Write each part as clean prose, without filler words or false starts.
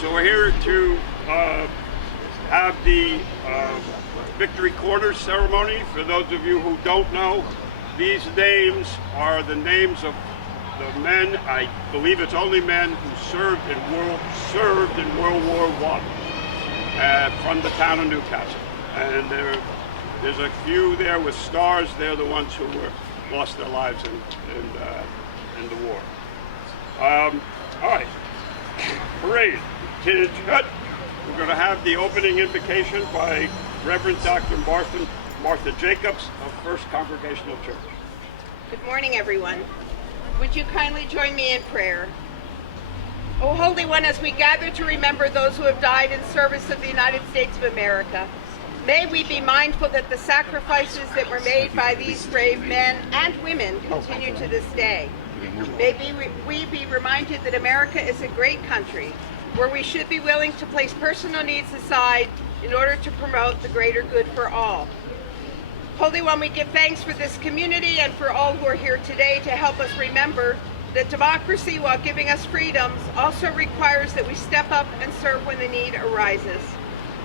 So we're here to have the Victory Quarters ceremony. For those of you who don't know, these names are the names of the men, I believe it's only men, who served in World War I from the town of Newcastle. And there's a few there with stars. They're the ones who lost their lives in the war. All right, parade. Kids, we're going to have the opening invocation by Reverend Dr. Martha Jacobs of First Congregational Church. Good morning, everyone. Would you kindly join me in prayer? O Holy One, as we gather to remember those who have died in service of the United States of America, may we be mindful that the sacrifices that were made by these brave men and women continue to this day. May we be reminded that America is a great country where we should be willing to place personal needs aside in order to promote the greater good for all. Holy One, we give thanks for this community and for all who are here today to help us remember that democracy, while giving us freedoms, also requires that we step up and serve when the need arises.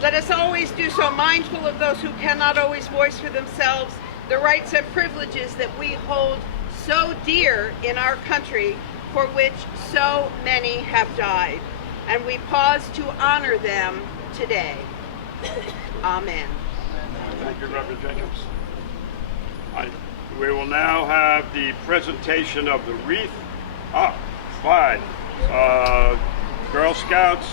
Let us always do so mindful of those who cannot always voice for themselves the rights and privileges that we hold so dear in our country, for which so many have died. And we pause to honor them today. Amen. Thank you, Reverend Jacobs. We will now have the presentation of the wreath by Girl Scouts.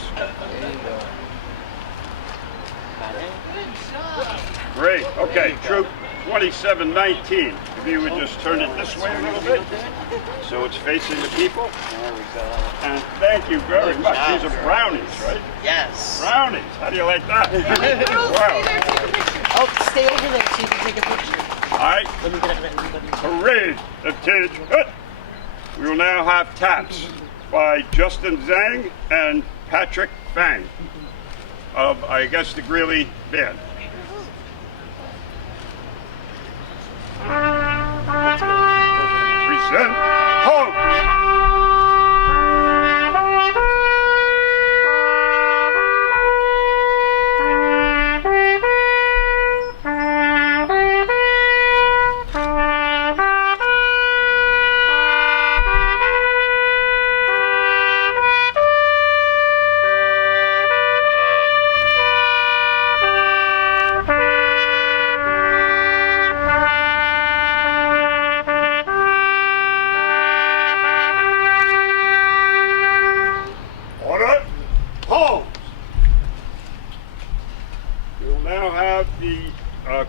Great. Okay, Troop 2719. If you would just turn it this way a little bit, so it's facing the people. There we go. And thank you very much. These are brownies, right? Yes. Brownies. How do you like that? Wow. Oh, stay over there so you can take a picture. All right. Let me get everybody. Parade. Attention. We will now have taps by Justin Zhang and Patrick Fang of, I guess, the Greeley Band. Present home.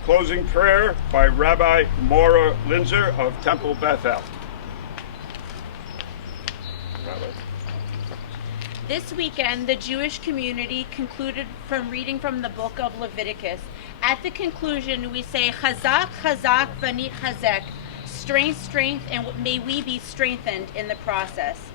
Closing prayer by Rabbi Maura Linzer of Temple Bethel. This weekend, the Jewish community concluded from reading from the book of Leviticus. At the conclusion, we say, Chazak, Chazak, V'ni Chazek, strength, strength, and may we be strengthened in the process.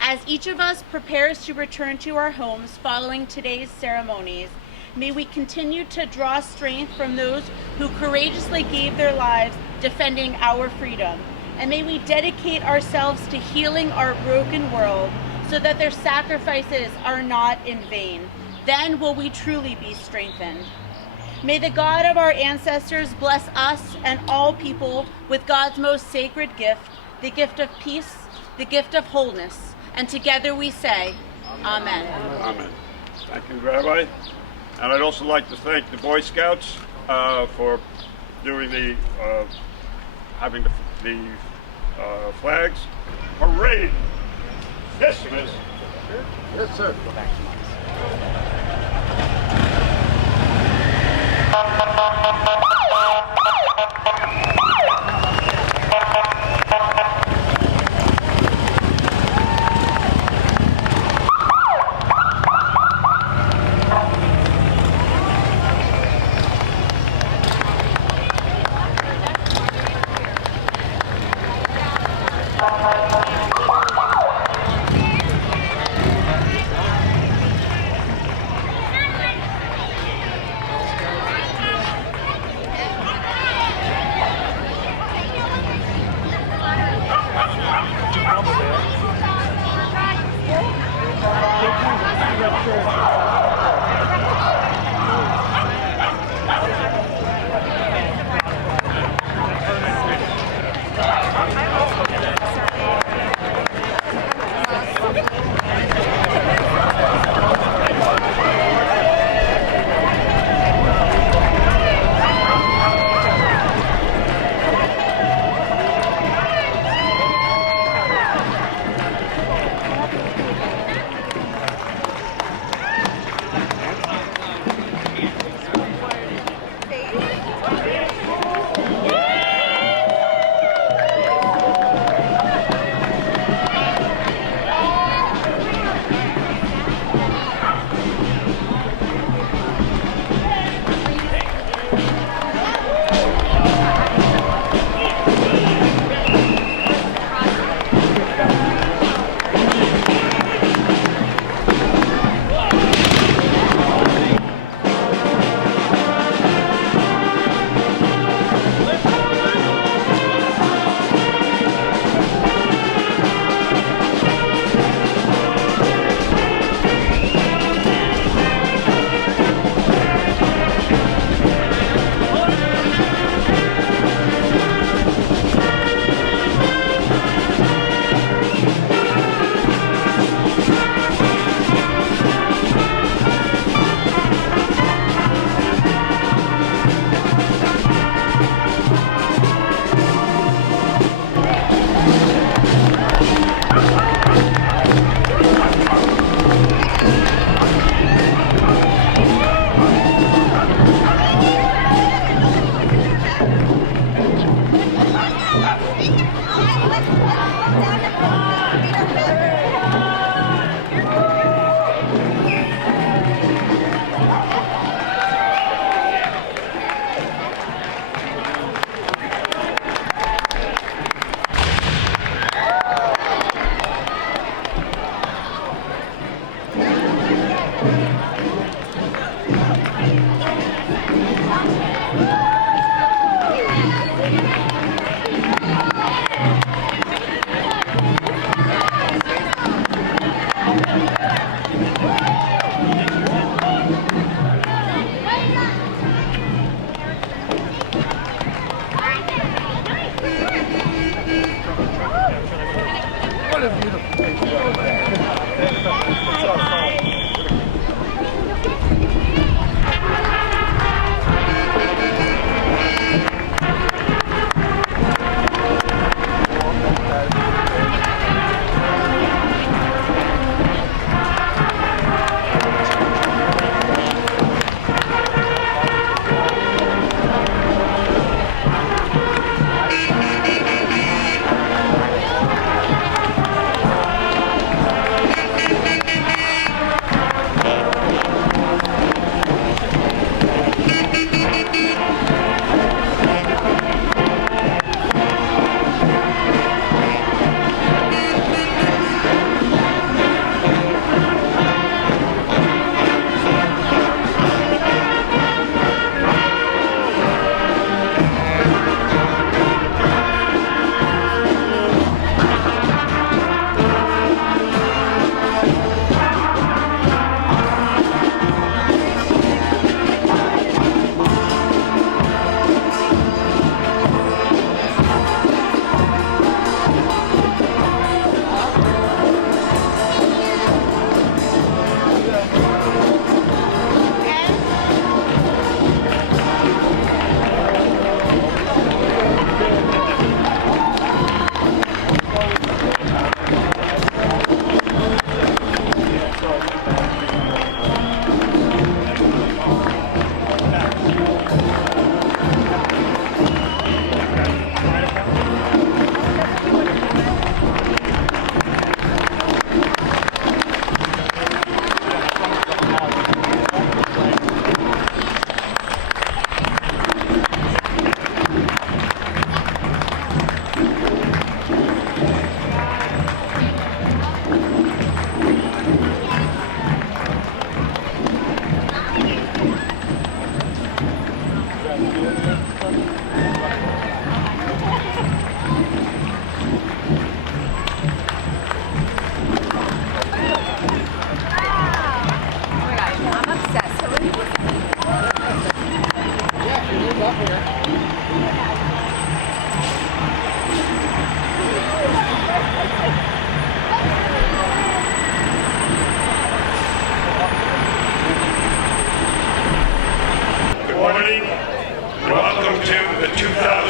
As each of us prepares to return to our homes following today's ceremonies, may we continue to draw strength from those who courageously gave their lives defending our freedom. And may we dedicate ourselves to healing our broken world so that their sacrifices are not in vain. Then will we truly be strengthened. May the God of our ancestors bless us and all people with God's most sacred gift, the gift of peace, the gift of wholeness. And together we say, Amen. Amen. Thank you, Rabbi. And I'd also like to thank the Boy Scouts for doing having the flags. Parade. Dismiss. Yes, sir. Go back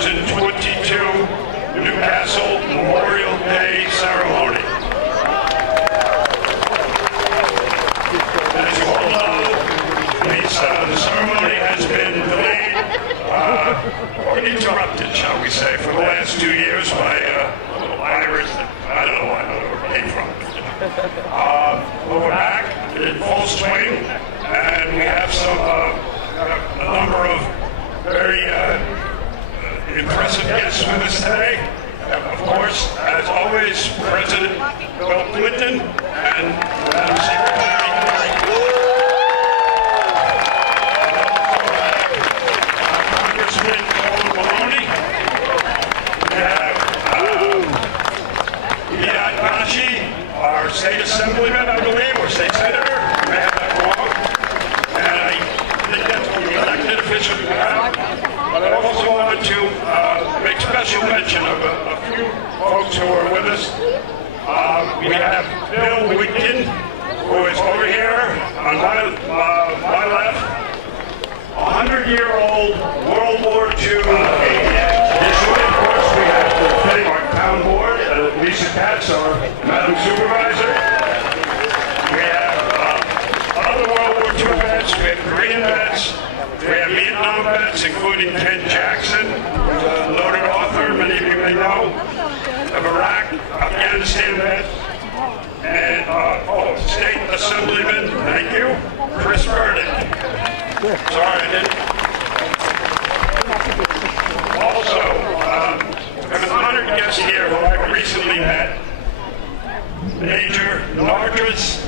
2022 Newcastle Memorial Day Ceremony. As you all know, the ceremony has been delayed or interrupted, shall we say, for the last 2 years by a virus that I don't know where it came from. But we're back in full swing, and we have a number of very impressive guests with us today. Of course, as always, President Bill Clinton and Madam Secretary Congressman Paul Maloney. We have Iyad Bashi, our state assemblyman, I believe, or state senator. I may have that wrong. And I think that's what the elected officials we have. But I also wanted to make special mention of a few folks who are with us. We have Bill Wigton, who is over here on my left, 100-year-old World War II aviator. Additionally, of course, we have our town board, Lisa Katz, our Madam Supervisor. We have other World War II vets, we have Korean vets, we have Vietnam vets, including Ken Jackson, who's a noted author, many of you may know, of Iraq, Afghanistan vets, and State Assemblyman, thank you, Chris Verde. Sorry, I didn't. Also, I have an honored guest here who I recently met, Major Nargis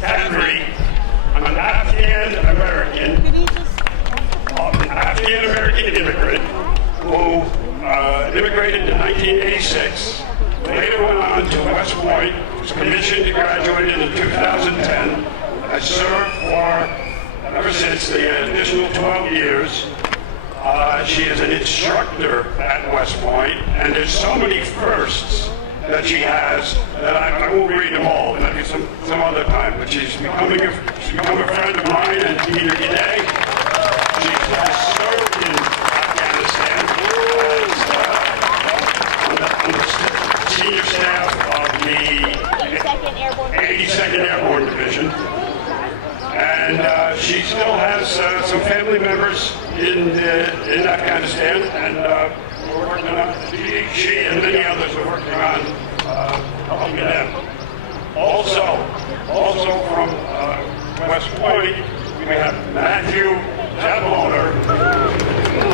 Kadri, an Afghan-American immigrant who immigrated in 1986, later went on to West Point, was commissioned to graduate in 2010, has served for, ever since, the additional 12 years. She is an instructor at West Point, and there's so many firsts that she has that I won't read them all, maybe some other time, but she's become a friend of mine and either today. She has served in Afghanistan on the senior staff of the 82nd Airborne Division. And she still has some family members in Afghanistan, and we're working on, she and many others are working on helping them. Also from West Point, we have Matthew Zabloner,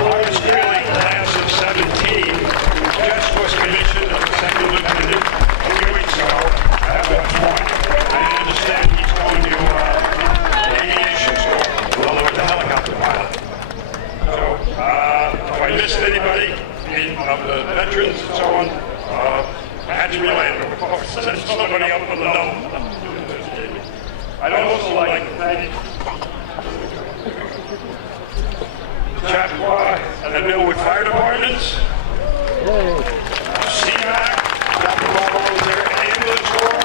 August Greeley, class of 17, who just was commissioned as a second lieutenant a few weeks ago at West Point. I understand he's going to aviation school, although with the helicopter pilot. So, if I missed anybody of the veterans and so on, catch me later. Of course, send somebody up with a note. I'd also like to thank Chappaqua and Millwood Fire Departments, CMAC, Chappaqua Volunteer Ambulance Corps,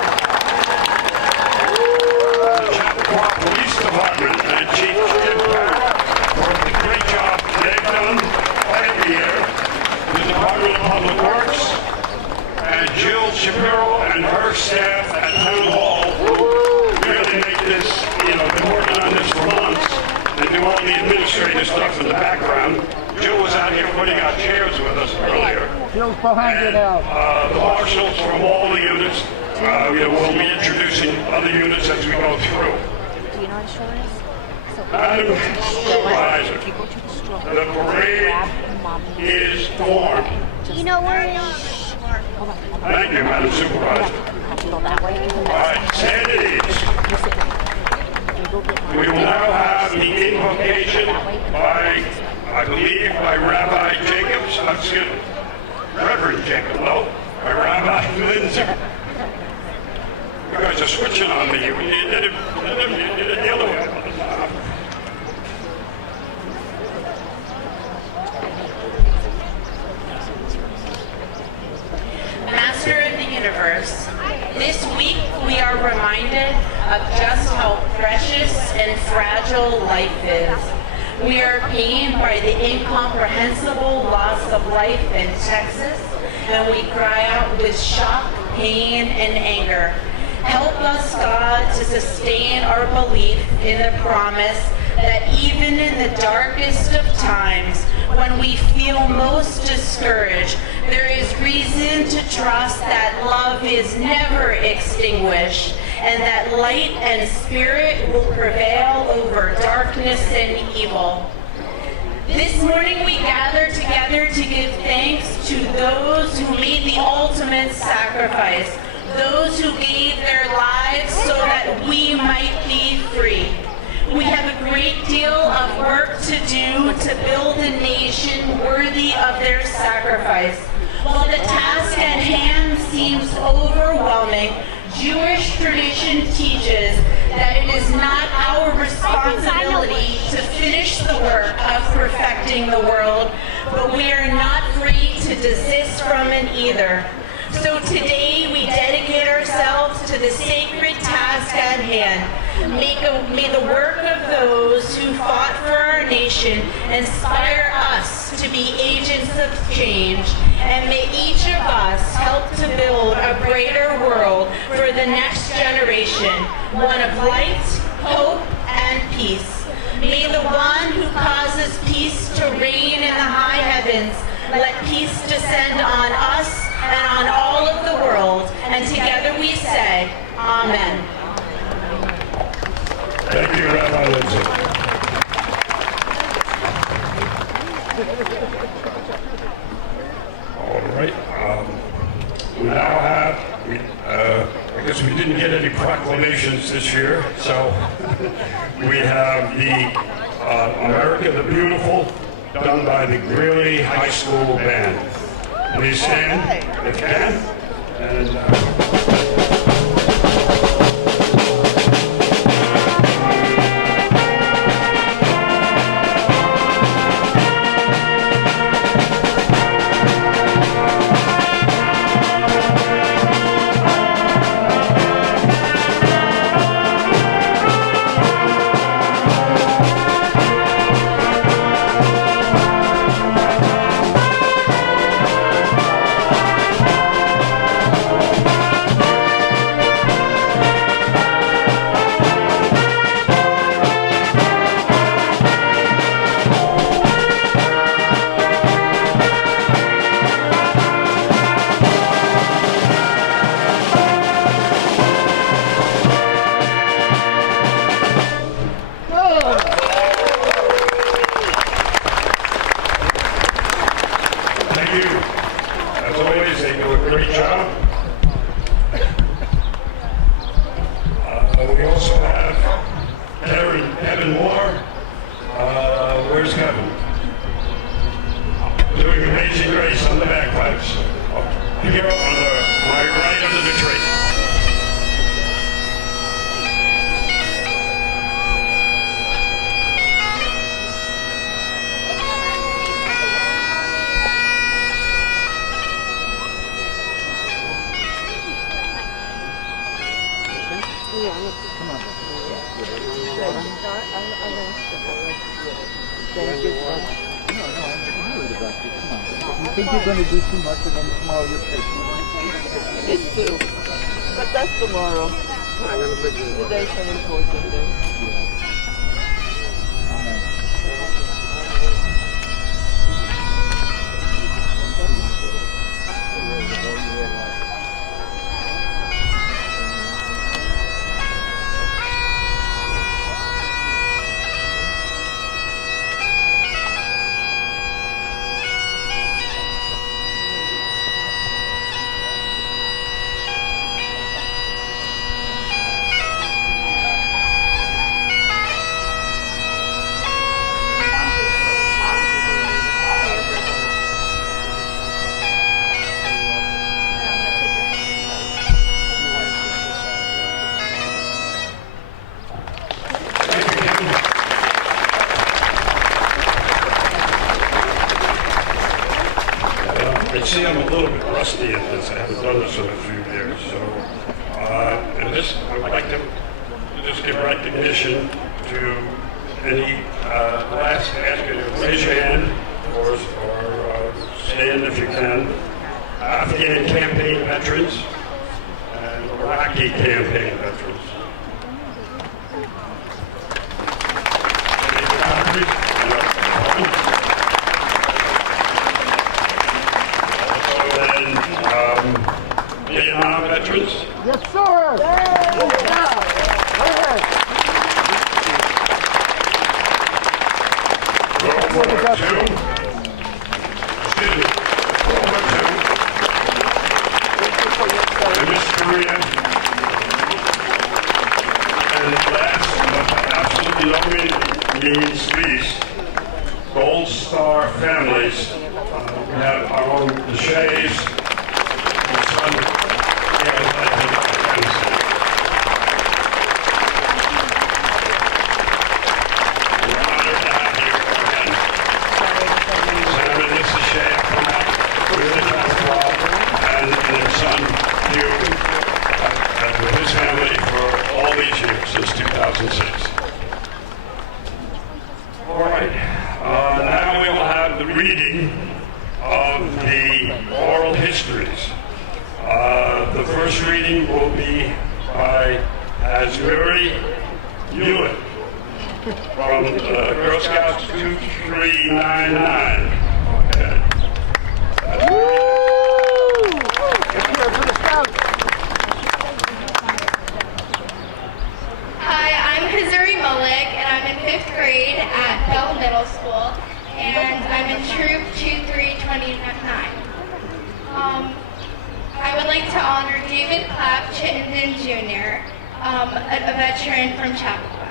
the Chappaqua Police Department and Chief Chittenden for the great job they've done every year, the Department of Public Works, and Jill Shapiro and her staff at Town Hall, who really make this, been working on this for months, and do all the administrative stuff in the background. Jill was out here putting out chairs with us earlier. Jill's behind you now. The marshals from all the units, we'll be introducing other units as we go through. Do you know what a stroller is? So Madam Supervisor, if you go to the stroller, the parade grab mommy. is formed. Do you know where it is? Hold on. Thank you, Madam Supervisor. You have to go that way and then All right, stand at ease. you sit there. You go get We will now have the invocation by, I believe, by Rabbi Jacobs, excuse me, Reverend Jacob, no, by Rabbi Lindsay. You guys are switching on me. You did it the other way. Master of the universe, this week we are reminded of just how precious and fragile life is. We are pained by the incomprehensible loss of life in Texas, and we cry out with shock, pain, and anger. Help us, God, to sustain our belief in the promise that even in the darkest of times, when we feel most discouraged, there is reason to trust that love is never extinguished and that light and spirit will prevail over darkness and evil. This morning we gather together to give thanks to those who made the ultimate sacrifice, those who gave their lives so that we might be free. We have a great deal of work to do to build a nation worthy of their sacrifice. While the task at hand seems overwhelming, Jewish tradition teaches that it is not our responsibility to finish the work of perfecting the world, but we are not free to desist from it either. So today we dedicate ourselves to the sacred task at hand. May the work of those who fought for our nation inspire us to be agents of change, and may each of us help to build a brighter world for the next generation, one of light, hope, and peace. May the one who causes peace to reign in the high heavens let peace descend on us and on all of the world, and together we say, Amen. Thank you, Rabbi Lindsay. All right. We now have, I guess we didn't get any proclamations this year, so we have the America the Beautiful, done by the Greeley High School Band. Please stand if you can. And, You think you're going to do too much and then tomorrow you're pissed. It's true. But that's tomorrow. Today's an important day. Amen. See, I'm a little bit rusty at this. I haven't done this in a few years. So, and this, I would like to just give recognition to any last ask you to raise your hand or stand if you can. Afghan campaign veterans and Iraqi campaign veterans. Any countries? Also then Vietnam veterans. Yes, sir. World War II. Excuse me. World War II. And Miss Korea. And last, but absolutely no means least, Gold Star families. We have our own Deshays, my son, he has led in Afghanistan. We're honored to have you again. Senator and Mrs. Shea have come out with the Chappaqua and their son, Hugh, with his family for all these years, since 2006. All right. Now we will have the reading of the oral histories. The first reading will be by Verde from Girl Scouts 2399. Okay. Hi, I'm Missouri Mullick, and I'm in 5th grade at Bell Middle School, and I'm in Troop 2329. I would like to honor David Clapp Chittenden Jr., a veteran from Chappaqua.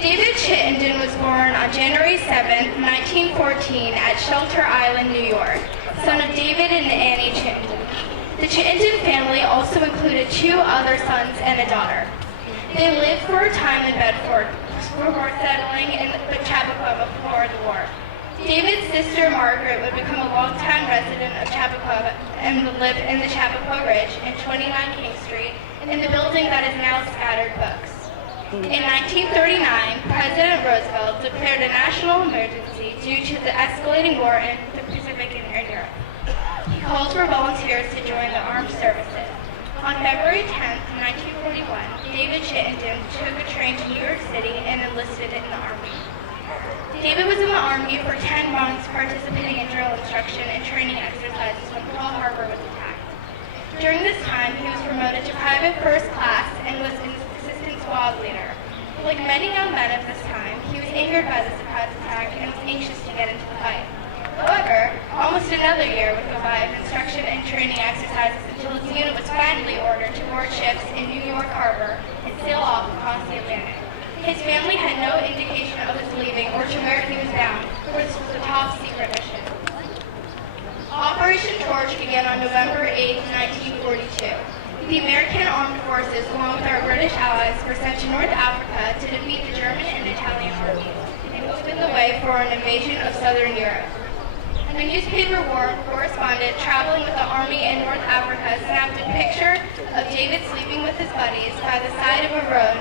David Chittenden was born on January 7th, 1914 at Shelter Island, New York, son of David and Annie Chittenden. The Chittenden family also included 2 other sons and a daughter. They lived for a time in Bedford before settling in Chappaqua before the war. David's sister Margaret would become a longtime resident of Chappaqua and would live in the Chappaqua Ridge in 29 King Street in the building that is now Scattered Books. In 1939, President Roosevelt declared a national emergency due to the escalating war in the Pacific and in Europe. He called for volunteers to join the armed services. On February 10, 1941, David Chittenden took a train to New York City and enlisted in the Army. David was in the Army for 10 months, participating in drill instruction and training exercises when Pearl Harbor was attacked. During this time, he was promoted to Private First Class and was an assistant squad leader. Like many young men at this time, he was angered by the surprise attack and was anxious to get into the fight. However, almost another year would go by of instruction and training exercises until his unit was finally ordered to board ships in New York Harbor and sail off across the Atlantic. His family had no indication of his leaving or to where he was bound, for this was a top secret mission. Operation Torch began on November 8, 1942. The American Armed Forces, along with our British allies, were sent to North Africa to defeat the German and Italian armies and open the way for an invasion of southern Europe. A newspaper war correspondent traveling with the army in North Africa snapped a picture of David sleeping with his buddies by the side of a road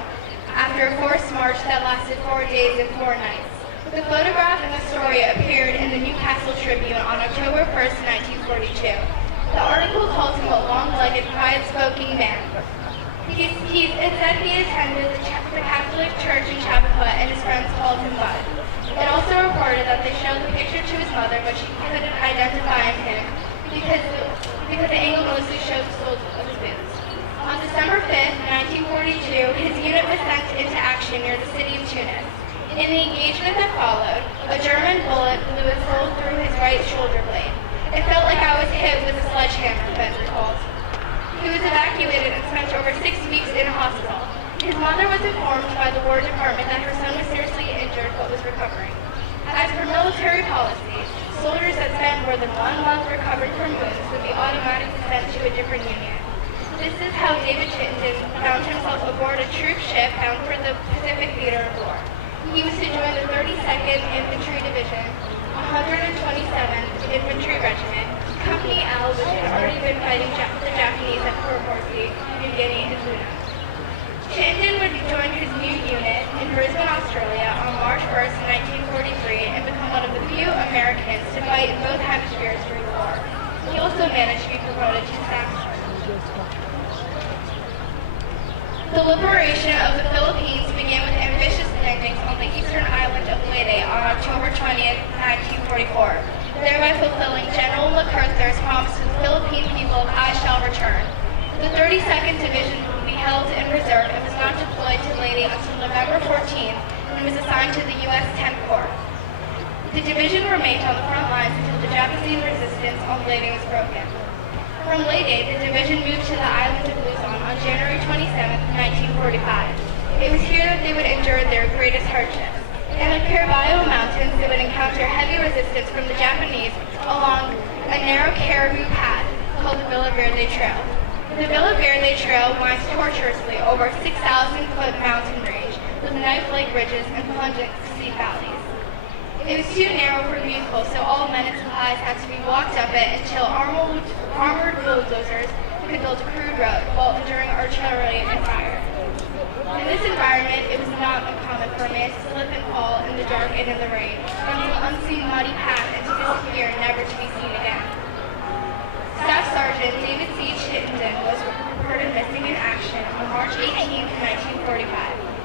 after a forced march that lasted 4 days and 4 nights. The photograph and the story appeared in the Newcastle Tribune on October 1st, 1942. The article called him a long-legged, quiet-spoken man. It said he attended the Catholic Church in Chappaqua and his friends called him Bud. It also reported that they showed the picture to his mother, but she couldn't identify him because the angle mostly showed the soles of his boots. On December 5th, 1942, his unit was sent into action near the city of Tunis. In the engagement that followed, a German bullet blew a hole through his right shoulder blade. It felt like I was hit with a sledgehammer, Ben recalled. He was evacuated and spent over 6 weeks in a hospital. His mother was informed by the War Department that her son was seriously injured but was recovering. As per military policy, soldiers that spent more than 1 month recovering from wounds would be automatically sent to a different unit. This is how David Chittenden found himself aboard a troop ship bound for the Pacific Theater of War. He was to join the 32nd Infantry Division, 127th Infantry Regiment, Company L, which had already been fighting the Japanese at Fort Morsey, New Guinea, and Luna. Chittenden would join his new unit, in Brisbane, Australia on March 1st, 1943 and become one of the few Americans to fight in both hemispheres during the war. He also managed to be promoted to staff sergeant. The liberation of the Philippines began with ambitious landings on the eastern island of Verde on October 20th, 1944, thereby fulfilling General MacArthur's promise to the Philippine people of I shall return. The 32nd Division would be held in reserve and was not deployed to Leyte until November 14th, when it was assigned to the U.S. 10th Corps. The division remained on the front lines until the Japanese resistance on Leyte was broken. From Leyte, the division moved to the island of Luzon on January 27th, 1945. It was here that they would endure their greatest hardships. In the Caraballo Mountains, they would encounter heavy resistance from the Japanese along a narrow caribou path called the Villa Verde Trail. The Villa Verde Trail winds tortuously over a 6,000-foot mountain range with knife-like ridges and plunging steep valleys. It was too narrow for vehicles, so all men and supplies had to be walked up it until armored bulldozers could build a crude road while enduring artillery and fire. In this environment, it was not uncommon for a man to slip and fall in the dark and in the rain, from some unseen muddy path and to disappear, never to be seen again. Staff Sergeant David C. Chittenden was reported missing in action on March 18, 1945.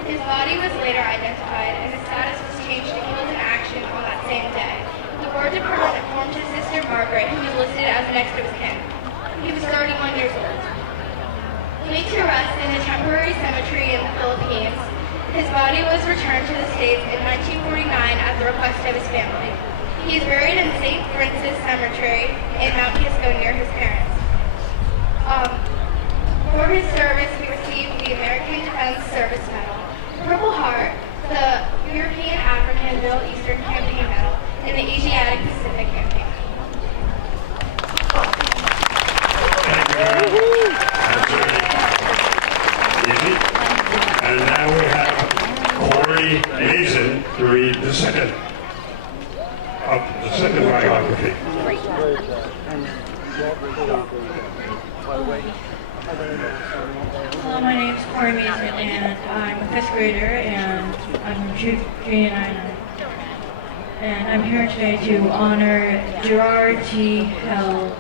His body was later identified and his status was changed to killed in action on that same day. The War Department informed his sister Margaret, who was listed as next of kin. He was 31 years old. Laid to rest in a temporary cemetery in the Philippines, his body was returned to the States in 1949 at the request of his family. He is buried in St. Francis Cemetery in Mount Kisco near his parents. For his service, he received the American Defense Service Medal, the Purple Heart, the European, African, Middle Eastern Campaign Medal, and the Asiatic Pacific Campaign Medal. Thank you. Easy. And now we have Corey Mason to read the second biography. Hello, my name is Corey Mason, and I'm a fifth grader, and I'm from Junior Island. And I'm here today to honor Gerard T. Held.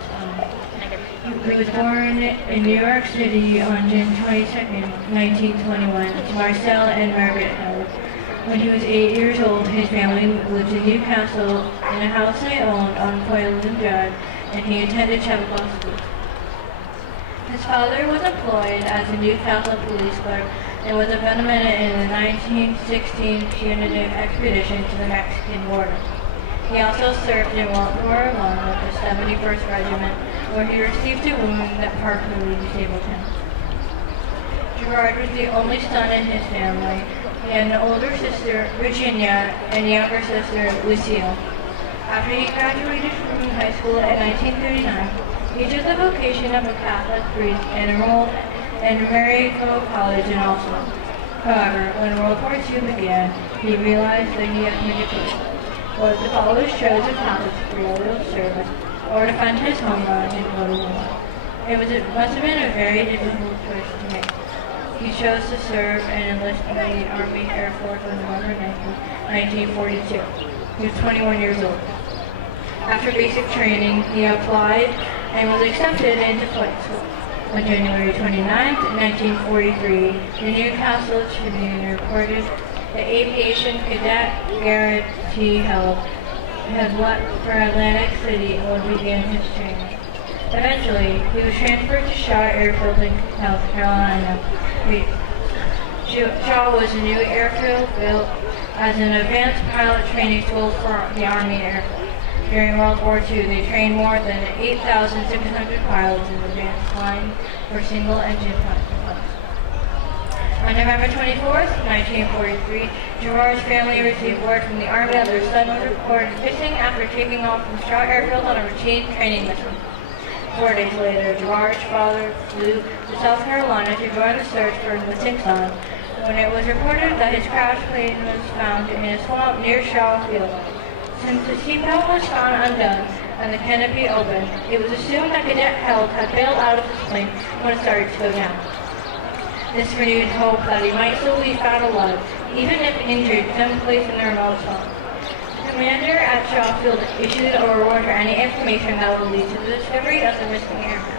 He was born in New York City on June 22nd, 1921, to Marcel and Margaret Held. When he was 8 years old, his family lived in Newcastle in a house they owned on Foyland Drive, and he attended Chappaqua School. His father was employed as a Newcastle police clerk and was a veteran in the 1916 punitive expedition to the Mexican border. He also served in World War I with the 71st Regiment, where he received a wound that partially disabled him. Gerard was the only son in his family. He had an older sister, Virginia, and younger sister, Lucille. After he graduated from high school in 1939, he took the vocation of a Catholic priest and enrolled in Maryville College in Oslo. However, when World War II began, he realized that he had to make a choice. Was to follow his chosen path for loyal service, or defend his homeland and go to war. Must have been a very difficult choice to make. He chose to serve and enlist in the Army Air Force on November 19, 1942. He was 21 years old. After basic training, he applied and was accepted into flight school. On January 29, 1943, the Newcastle Tribune reported that aviation cadet Garrett T. Held had left for Atlantic City and would begin his training. Eventually, he was transferred to Shaw Airfield in South Carolina. Shaw was a new airfield built as an advanced pilot training school for the Army Air Force. During World War II, they trained more than 8,600 pilots in advanced flying for single-engine planes. On November 24th, 1943, Gerard's family received word from the Army that their son was reported missing after taking off from Shaw Airfield on a routine training mission. 4 days later, Gerard's father flew to South Carolina to join the search for his missing son when it was reported that his crashed plane was found in a swamp near Shaw Field. Since the seatbelt was found undone and the canopy open, it was assumed that Cadet Held had bailed out of his plane when it started to go down. This renewed hope that he might still be found alive, even if injured someplace in the remote zone. The commander at Shawfield issued a reward for any information that will lead to the discovery of the missing airman.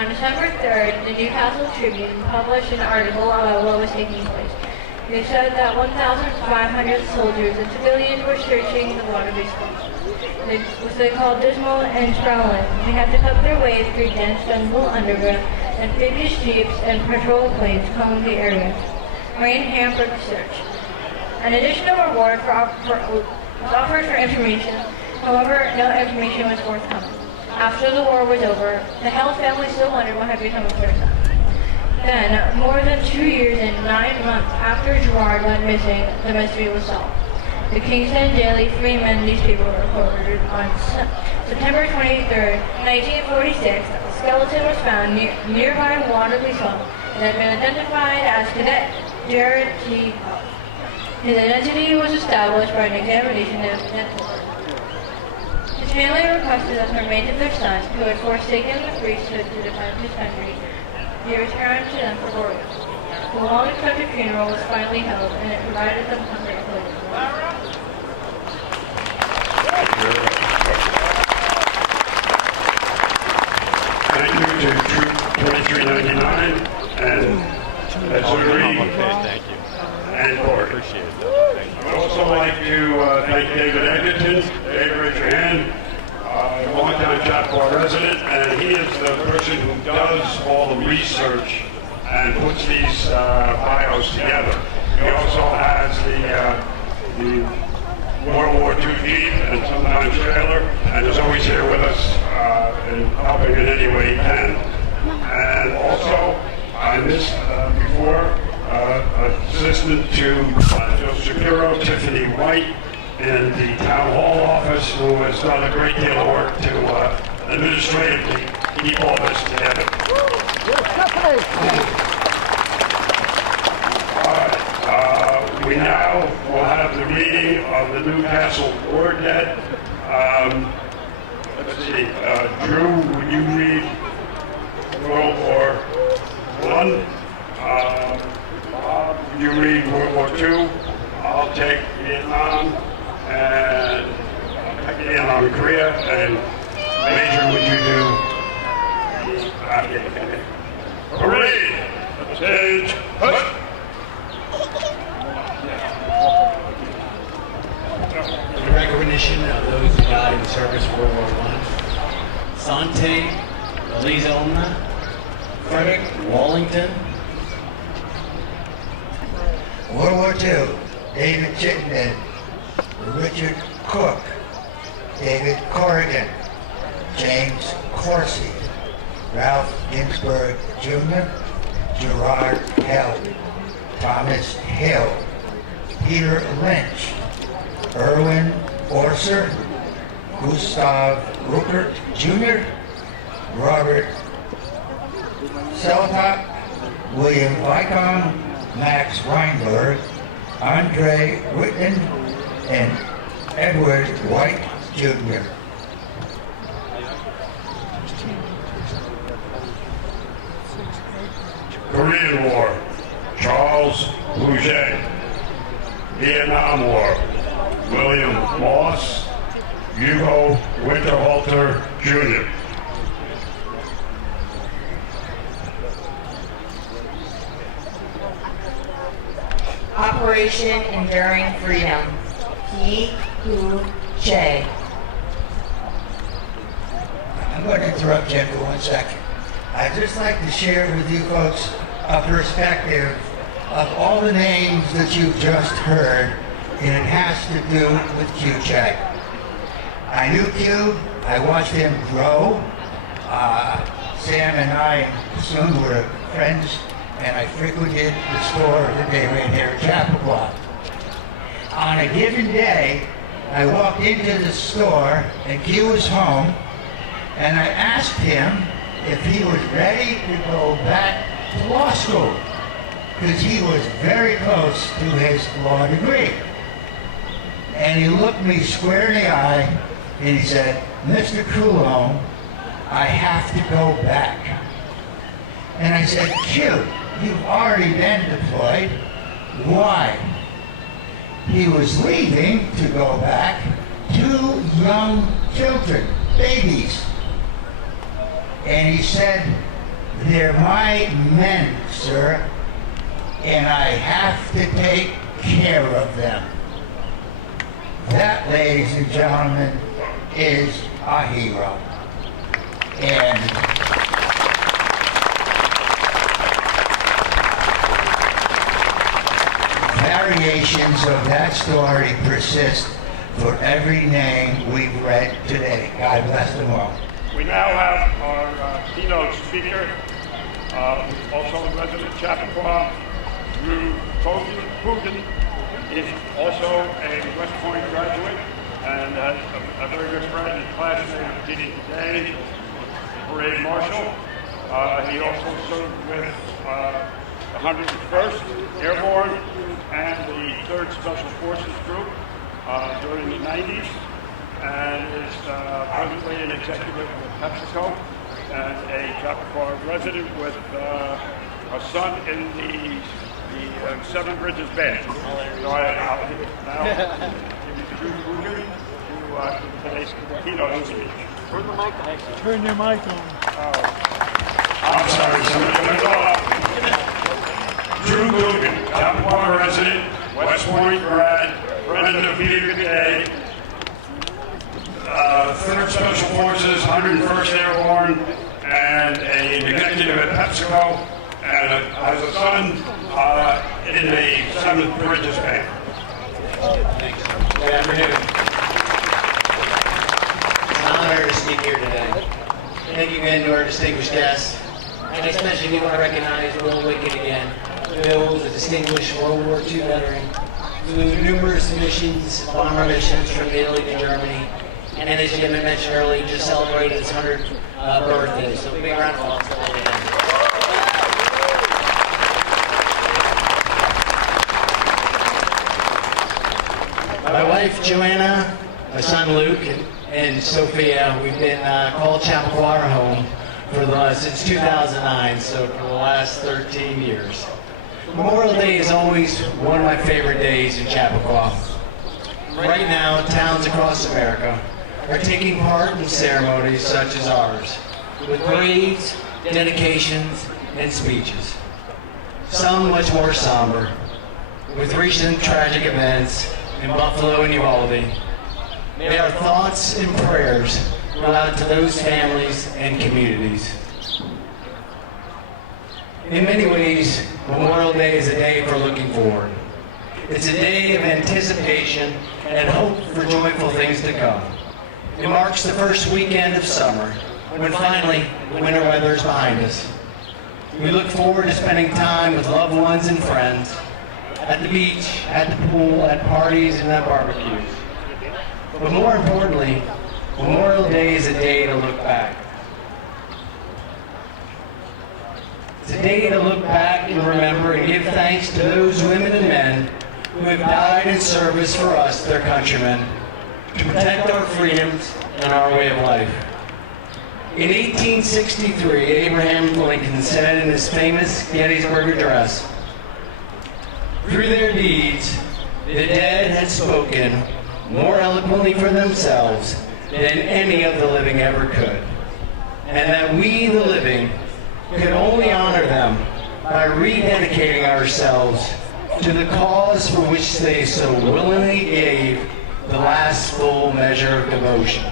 On December 3rd, the Newcastle Tribune published an article about what was taking place. They said that 1,500 soldiers and civilians were searching the waterways coast, which they called dismal and sprawling. They had to cut their way through dense jungle undergrowth, amphibious jeeps, and patrol planes combed the area. Rain hampered the search. An additional reward was offered for information. However, no information was forthcoming. After the war was over, the Held family still wondered what had become of their son. Then, more than 2 years and 9 months after Gerard went missing, the mystery was solved. The Kingston Daily Freeman newspaper reported on September 23, 1946, that the skeleton was found nearby Waterloo Hall and had been identified as Cadet Jared T. Hull. His identity was established by an examination of the death warrant. His family requested that the remains of their son, who had forsaken the priesthood to defend his country, be returned to them for burial. The long-expected funeral was finally held, and it provided them comfort and closure. Thank you to Troop 2399 and Missouri and Court. Appreciate it. I'd also like to thank David Egerton. David, raise your hand. Longtime Chapter resident, and he is the person who does all the research and puts these bios together. He also has the World War II Jeep and sometimes trailer, and is always here with us and helping in any way he can. And also, I missed before, assistant to Joe Shapiro, Tiffany White, in the town hall office, who has done a great deal of work to administratively keep all this together. We now will have the reading of the Newcastle Word Dead. Let's see, Drew, would you read World War I? Bob, would you read World War II? I'll take Vietnam and Vietnam and Korea, and Major, would you do Afghanistan? Parade! Stage, hut! In recognition of those who died in service of World War I, Sante Lizona, Frederick Wallington. World War II, David Chittenden, Richard Cook, David Corrigan, James Corsi, Ralph Ginsburg Jr., Gerard Held, Thomas Hill, Peter Lynch, Erwin Orser, Gustav Ruckert Jr., Robert Seltop, William Vicom, Max Weinberg, Andre Whitten, and Edward White Jr. Korean War, Charles Bouget. Vietnam War, William Moss, Hugo Winterhalter Jr. Operation Enduring Freedom, He Hu Che. I'm going to interrupt Jen for 1 second. I'd just like to share with you folks a perspective of all the names that you've just heard, and it has to do with Q-Check. I knew Q, I watched him grow. Sam and I soon were friends, and I frequented the store that they ran here at Chappaqua. On a given day, I walked into the store, and Q was home, and I asked him if he was ready to go back to law school, because he was very close to his law degree. And he looked me square in the eye, and he said, "Mr. Coulomb, I have to go back." And I said, Q, you've already been deployed. Why? He was leaving to go back. 2 young children, babies. And he said, they're my men, sir, and I have to take care of them. That, ladies and gentlemen, is a hero. And variations of that story persist for every name we've read today. God bless them all. We now have our keynote speaker, also a resident Chappaqua, Drew Coogan. Is also a West Point graduate and has a very good friend and classmate of Didi today, Parade Marshal. He also served with the 101st Airborne and the 3rd Special Forces Group during the 90s, and is presently an executive with PepsiCo and a Chappaqua resident with a son in the Seven Bridges Band. So I'll now give Drew Coogan to today's keynote speech. Turn the mic on. Turn your mic on. I'm sorry, somebody turn it off. Drew Coogan, Chappaqua resident, West Point grad, friend of Peter today, 3rd Special Forces, 101st Airborne, and an executive at PepsiCo, and has a son in the 7th Bridges Band. Good afternoon. It's an honor to speak here today. Thank you again to our distinguished guests. And especially we want to recognize Will Wickett again. Will was a distinguished World War II veteran, flew numerous missions, bomber missions from Italy to Germany. And as Jim had mentioned earlier, just celebrated his 100th birthday. So big round of applause for Will again. My wife, Joanna, my son, Luke, and Sophia, we've been called Chappaqua our home since 2009, so for the last 13 years. Memorial Day is always one of my favorite days in Chappaqua. Right now, towns across America are taking part in ceremonies such as ours, with parades, dedications, and speeches. Some much more somber, with recent tragic events in Buffalo and Uvalde. May our thoughts and prayers go out to those families and communities. In many ways, Memorial Day is a day for looking forward. It's a day of anticipation and hope for joyful things to come. It marks the first weekend of summer, when finally the winter weather is behind us. We look forward to spending time with loved ones and friends, at the beach, at the pool, at parties, and at barbecues. But more importantly, Memorial Day is a day to look back. It's a day to look back and remember and give thanks to those women and men who have died in service for us, their countrymen, to protect our freedoms and our way of life. In 1863, Abraham Lincoln said in his famous Gettysburg Address, "Through their deeds, the dead had spoken more eloquently for themselves than any of the living ever could, and that we, the living, could only honor them by rededicating ourselves to the cause for which they so willingly gave the last full measure of devotion."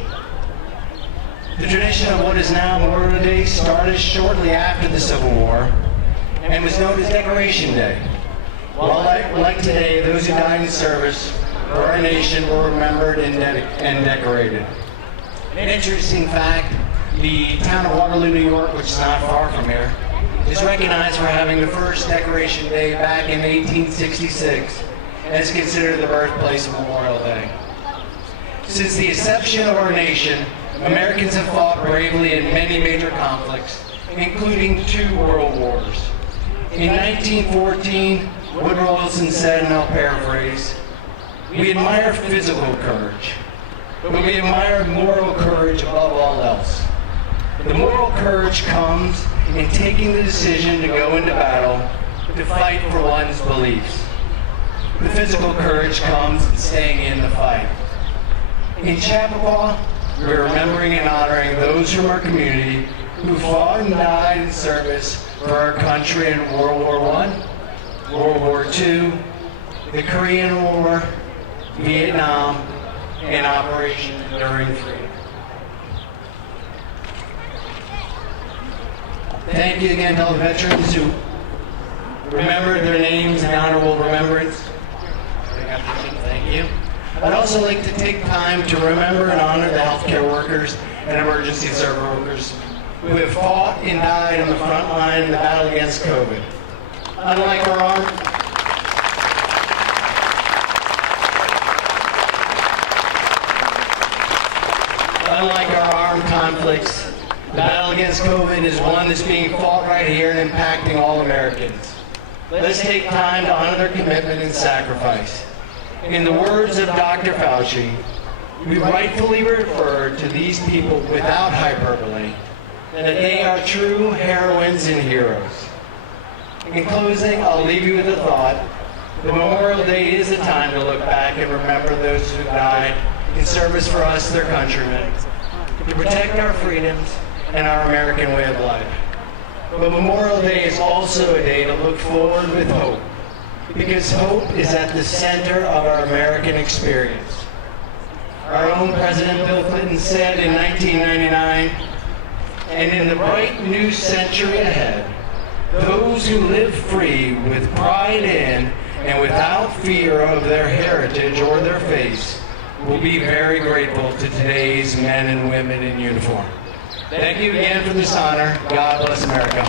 The tradition of what is now Memorial Day started shortly after the Civil War and was known as Decoration Day. While like today, those who died in service for our nation were remembered and decorated. An interesting fact, the town of Waterloo, New York, which is not far from here, is recognized for having the first Decoration Day back in 1866 and is considered the birthplace of Memorial Day. Since the inception of our nation, Americans have fought bravely in many major conflicts, including 2 world wars. In 1914, Woodrow Wilson said, and I'll paraphrase, "We admire physical courage, but we admire moral courage above all else. The moral courage comes in taking the decision to go into battle to fight for one's beliefs. The physical courage comes in staying in the fight. In Chappaqua, we're remembering and honoring those from our community who fought and died in service for our country in World War I, World War II, the Korean War, Vietnam, and Operation Enduring Freedom. Thank you again to all the veterans who remembered their names in honorable remembrance. Thank you. I'd also like to take time to remember and honor the healthcare workers and emergency service workers who have fought and died on the front line in the battle against COVID. Unlike our armed conflicts, the battle against COVID is one that's being fought right here and impacting all Americans. Let's take time to honor their commitment and sacrifice. In the words of Dr. Fauci, we rightfully refer to these people without hyperbole, that they are true heroines and heroes. In closing, I'll leave you with a thought. The Memorial Day is a time to look back and remember those who died in service for us, their countrymen, to protect our freedoms and our American way of life. But Memorial Day is also a day to look forward with hope, because hope is at the center of our American experience. Our own President Bill Clinton said in 1999, "And in the bright new century ahead, those who live free with pride in and without fear of their heritage or their faith will be very grateful to today's men and women in uniform." Thank you again for this honor. God bless America.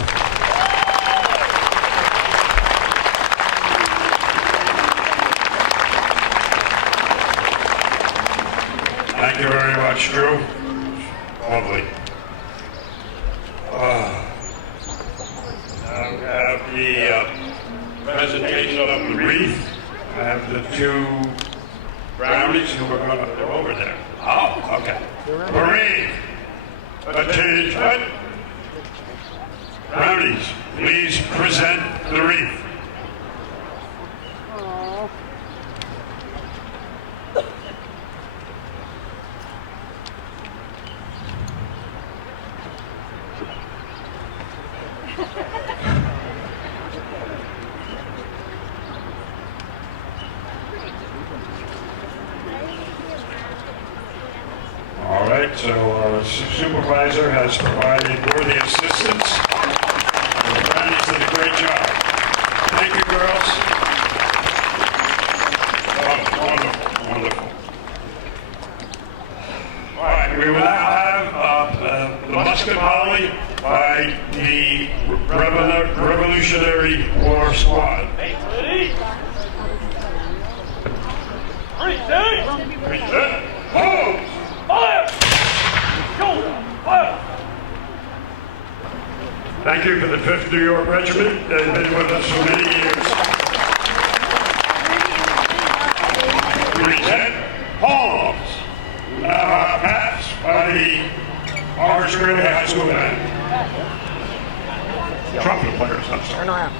Thank you very much, Drew. Lovely. Now we have the presentation of the wreath. I have the two brownies who are going to, they're over there. Oh, okay. Parade. Attention. Brownies, please present the wreath. All right, so our supervisor has provided worthy assistance. The brownies did a great job. Thank you, girls. Oh, wonderful, wonderful. All right, we will now have the musket volley by the Revolutionary War Squad. Reset. Pose. Fire! Shoulder! Fire! Thank you for the 5th New York Regiment. They've been with us for many years. Reset. Palms. Now pass by the Orange Grove High School band. Trumpet players, I'm sorry. Turn around.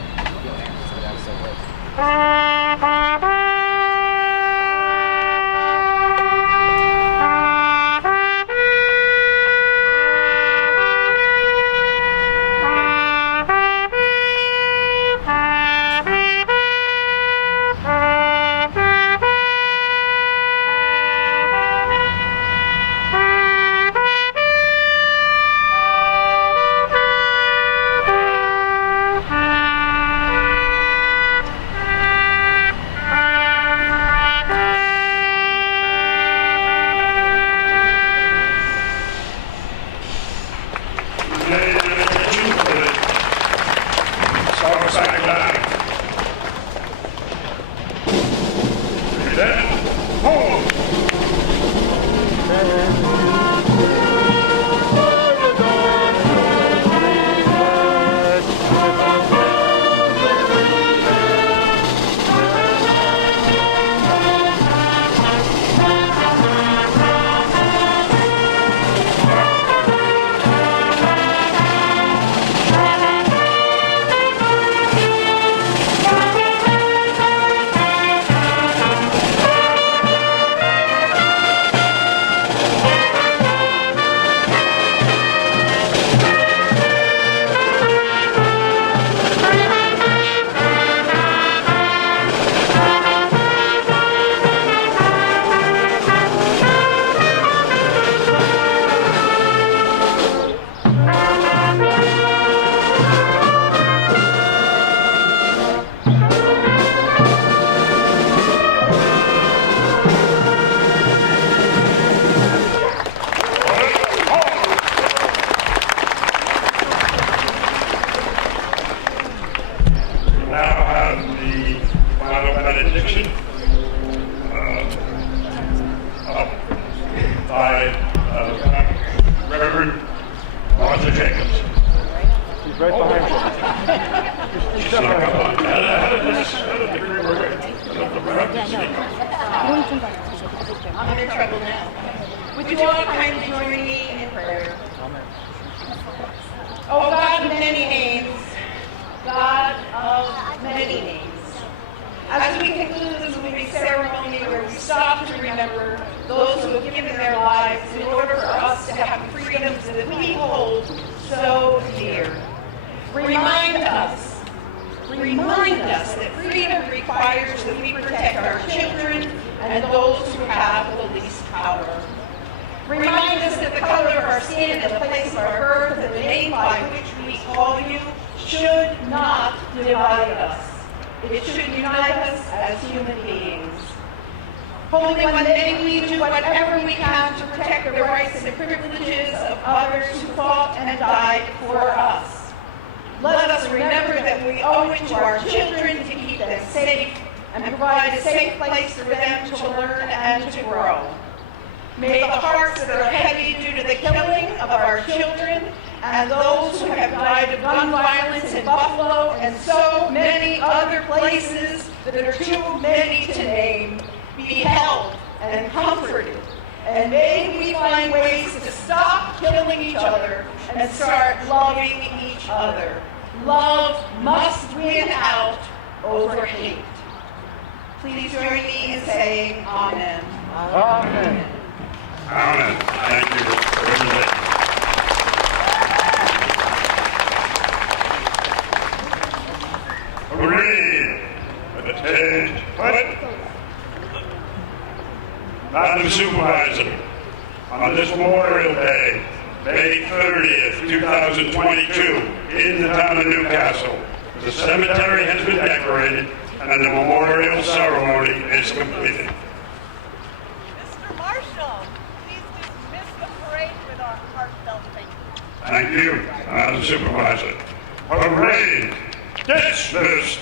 Mother Jacobs. She's right behind you. She's snuck up on me. How did this? I'm in trouble now. Would you all kindly join me in prayer? Oh God of many names, God of many names. As we conclude this moving ceremony where we stop to remember those who have given their lives in order for us to have the freedoms that we hold so dear, remind us that freedom requires that we protect our children and those who have the least power. Remind us that the color of our skin and the place of our birth and the name by which we call you should not divide us. It should unite us as human beings. Holy One, may we do whatever we can to protect the rights and privileges of others who fought and died for us. Let us remember that we owe it to our children to keep them safe and provide a safe place for them to learn and to grow. May the hearts that are heavy due to the killing of our children and those who have died of gun violence in Buffalo and so many other places that are too many to name be held and comforted. And may we find ways to stop killing each other and start loving each other. Love must win out over hate. Please join me in saying amen. Amen. Amen. Thank you. Reverend. Hooray! Attend. What? Madam Supervisor, on this Memorial Day, May 30th, 2022, in the town of Newcastle, the cemetery has been decorated and the memorial ceremony is completed. Mr. Marshall, please dismiss the parade with our heartfelt thank you. Thank you, Madam Supervisor. Parade dismissed.